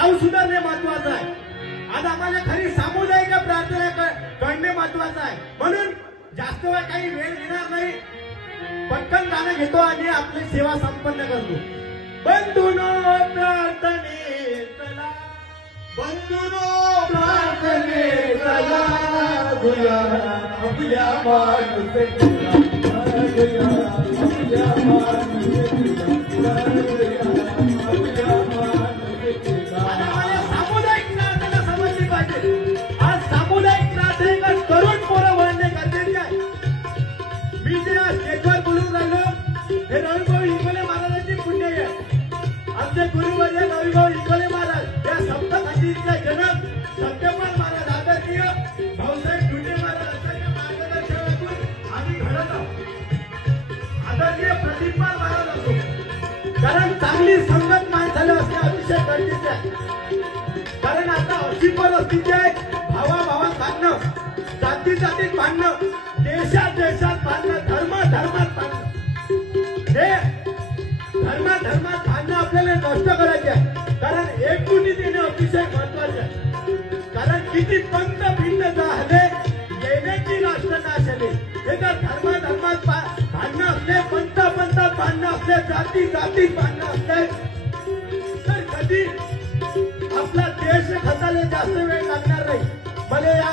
गाव सुधारणे महत्वाचं आहे. आज आम्हाला खरी सामुदायिक प्रार्थना करणे महत्वाचं आहे. म्हणून जास्त वेळ काही वेळ घेणार नाही, पटकन गाणं घेतो आणि आपली सेवा संपन्न करतो. बंधुनो प्रार्थने चला, बंधुनो प्रार्थने चला, गुया आपल्या माणुसे गुया आपल्या माणुसे गुया आपल्या माणुसे. सामुदायिक प्रार्थना समजली पाहिजे. आज सामुदायिक प्रार्थनेला तरुण पोरं वळणे गरजेचे आहे. मी जे आज स्टेजवर बोलून राहिलो हे रविभाऊ इंगोले महाराजांची पुण्य आहे. आमचे गुरुवर्य रविभाऊ इंगोले महाराज या सप्तखंडीचा जनक सत्यपाल महाराज आदरणीय भाऊसाहेब गुंडे महाराजांच्या मार्गदर्शनातून आम्ही घडत आहोत. आदरणीय प्रतिपाल महाराज असो, कारण चांगली संगत माणसाला असणे अतिशय गरजेचे आहे. कारण आता अशी परिस्थिती आहे, भावाभावात भांडणं, जाती जातीत भांडणं, देशात देशात भांडणं, धर्मात भांडणं. हे धर्मात भांडणं आपल्याला नष्ट करायचे आहे. कारण एकजुटीने अतिशय महत्वाचे आहे. कारण किती पंत भिन्न झाले येण्याची राष्ट्र नाशले. हे जर धर्मात भांडणं असले, पंथात भांडणं असले, जातीत भांडणं असले तर कधी आपला देश खचायला जास्त वेळ लागणार नाही. मला या